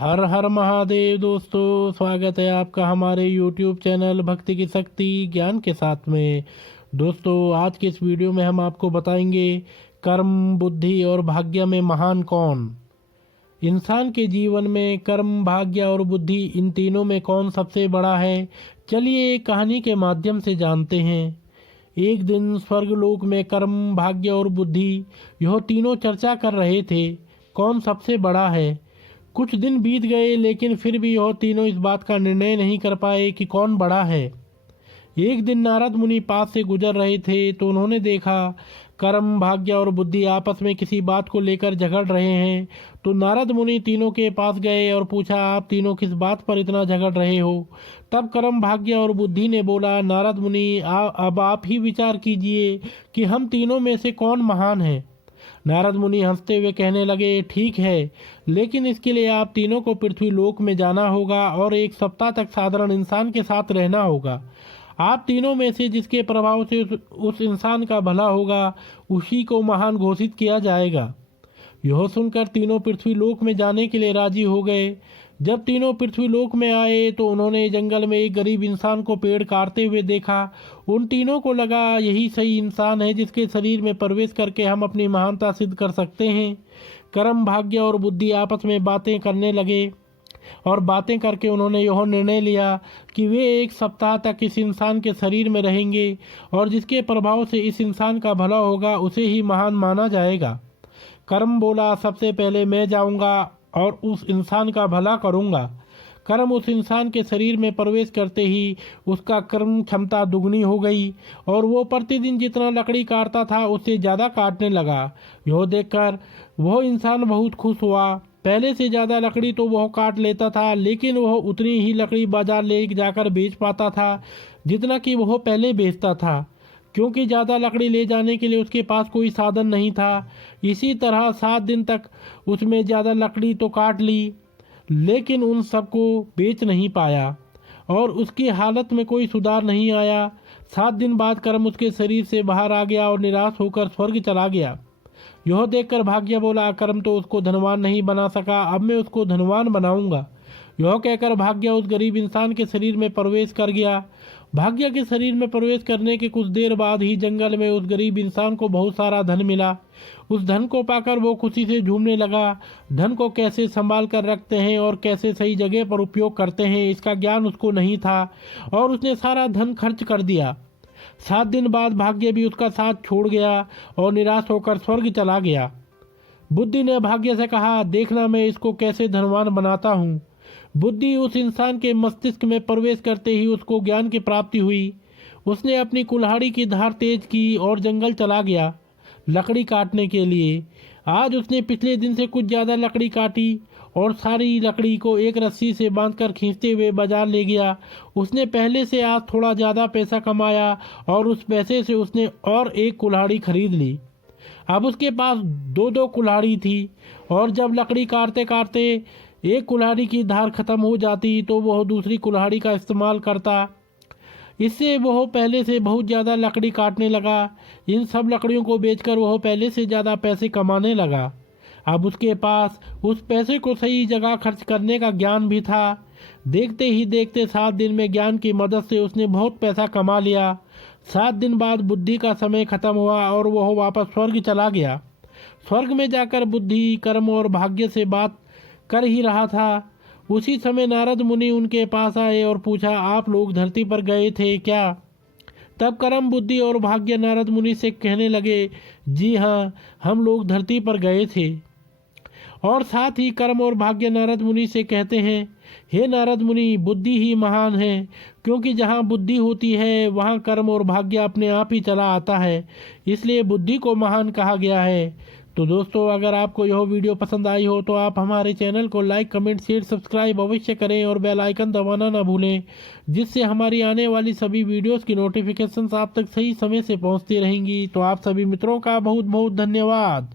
हर हर महादेव दोस्तों, स्वागत है आपका हमारे YouTube चैनल भक्ति की शक्ति ज्ञान के साथ में। दोस्तों, आज के इस वीडियो में हम आपको बताएंगे कर्म, बुद्धि और भाग्य में महान कौन। इंसान के जीवन में कर्म, भाग्य और बुद्धि, इन तीनों में कौन सबसे बड़ा है, चलिए एक कहानी के माध्यम से जानते हैं। एक दिन स्वर्गलोक में कर्म, भाग्य और बुद्धि, यह तीनों चर्चा कर रहे थे कौन सबसे बड़ा है। कुछ दिन बीत गए, लेकिन फिर भी यह तीनों इस बात का निर्णय नहीं कर पाए कि कौन बड़ा है। एक दिन नारद मुनि पास से गुजर रहे थे तो उन्होंने देखा कर्म, भाग्य और बुद्धि आपस में किसी बात को लेकर झगड़ रहे हैं। तो नारद मुनि तीनों के पास गए और पूछा, आप तीनों किस बात पर इतना झगड़ रहे हो। तब कर्म, भाग्य और बुद्धि ने बोला, नारद मुनि अब आप ही विचार कीजिए कि हम तीनों में से कौन महान है। नारद मुनि हंसते हुए कहने लगे, ठीक है, लेकिन इसके लिए आप तीनों को पृथ्वी लोक में जाना होगा और एक सप्ताह तक साधारण इंसान के साथ रहना होगा। आप तीनों में से जिसके प्रभाव से उस इंसान का भला होगा, उसी को महान घोषित किया जाएगा। यह सुनकर तीनों पृथ्वी लोक में जाने के लिए राजी हो गए। जब तीनों पृथ्वी लोक में आए तो उन्होंने जंगल में एक गरीब इंसान को पेड़ काटते हुए देखा। उन तीनों को लगा यही सही इंसान है जिसके शरीर में प्रवेश करके हम अपनी महानता सिद्ध कर सकते हैं। कर्म, भाग्य और बुद्धि आपस में बातें करने लगे और बातें करके उन्होंने यह निर्णय लिया कि वे एक सप्ताह तक इस इंसान के शरीर में रहेंगे और जिसके प्रभाव से इस इंसान का भला होगा उसे ही महान माना जाएगा। कर्म बोला, सबसे पहले मैं जाऊंगा और उस इंसान का भला करूंगा। कर्म उस इंसान के शरीर में प्रवेश करते ही उसका कर्म क्षमता दुगनी हो गई और वो प्रतिदिन जितना लकड़ी काटता था उससे ज़्यादा काटने लगा। यह देखकर वह इंसान बहुत खुश हुआ। पहले से ज़्यादा लकड़ी तो वह काट लेता था, लेकिन वह उतनी ही लकड़ी बाजार ले जाकर बेच पाता था जितना कि वह पहले बेचता था, क्योंकि ज़्यादा लकड़ी ले जाने के लिए उसके पास कोई साधन नहीं था। इसी तरह 7 दिन तक उसमें ज़्यादा लकड़ी तो काट ली, लेकिन उन सबको बेच नहीं पाया और उसकी हालत में कोई सुधार नहीं आया। 7 दिन बाद कर्म उसके शरीर से बाहर आ गया और निराश होकर स्वर्ग चला गया। यह देखकर भाग्य बोला, कर्म तो उसको धनवान नहीं बना सका, अब मैं उसको धनवान बनाऊंगा। यह कहकर भाग्य उस गरीब इंसान के शरीर में प्रवेश कर गया। भाग्य के शरीर में प्रवेश करने के कुछ देर बाद ही जंगल में उस गरीब इंसान को बहुत सारा धन मिला। उस धन को पाकर वो खुशी से झूमने लगा। धन को कैसे संभाल कर रखते हैं और कैसे सही जगह पर उपयोग करते हैं, इसका ज्ञान उसको नहीं था और उसने सारा धन खर्च कर दिया। 7 दिन बाद भाग्य भी उसका साथ छोड़ गया और निराश होकर स्वर्ग चला गया। बुद्धि ने भाग्य से कहा, देखना मैं इसको कैसे धनवान बनाता हूँ। बुद्धि उस इंसान के मस्तिष्क में प्रवेश करते ही उसको ज्ञान की प्राप्ति हुई। उसने अपनी कुल्हाड़ी की धार तेज की और जंगल चला गया लकड़ी काटने के लिए। आज उसने पिछले दिन से कुछ ज़्यादा लकड़ी काटी और सारी लकड़ी को एक रस्सी से बांधकर खींचते हुए बाजार ले गया। उसने पहले से आज थोड़ा ज़्यादा पैसा कमाया और उस पैसे से उसने और एक कुल्हाड़ी खरीद ली। अब उसके पास 2-2 कुल्हाड़ी थी और जब लकड़ी काटते काटते एक कुल्हाड़ी की धार खत्म हो जाती तो वह दूसरी कुल्हाड़ी का इस्तेमाल करता। इससे वह पहले से बहुत ज़्यादा लकड़ी काटने लगा। इन सब लकड़ियों को बेचकर वह पहले से ज़्यादा पैसे कमाने लगा। अब उसके पास उस पैसे को सही जगह खर्च करने का ज्ञान भी था। देखते ही देखते 7 दिन में ज्ञान की मदद से उसने बहुत पैसा कमा लिया। 7 दिन बाद बुद्धि का समय खत्म हुआ और वह वापस स्वर्ग चला गया। स्वर्ग में जाकर बुद्धि कर्म और भाग्य से बात कर ही रहा था। उसी समय नारद मुनि उनके पास आए और पूछा, आप लोग धरती पर गए थे क्या। तब कर्म, बुद्धि और भाग्य नारद मुनि से कहने लगे, जी हाँ, हम लोग धरती पर गए थे। और साथ ही कर्म और भाग्य नारद मुनि से कहते हैं, हे नारद मुनि, बुद्धि ही महान है, क्योंकि जहाँ बुद्धि होती है वहाँ कर्म और भाग्य अपने आप ही चला आता है, इसलिए बुद्धि को महान कहा गया है। तो दोस्तों, अगर आपको यह वीडियो पसंद आई हो तो आप हमारे चैनल को लाइक, कमेंट, शेयर, सब्सक्राइब अवश्य करें और बेल आइकन दबाना ना भूलें, जिससे हमारी आने वाली सभी वीडियोस की नोटिफिकेशंस आप तक सही समय से पहुंचती रहेंगी। तो आप सभी मित्रों का बहुत बहुत धन्यवाद।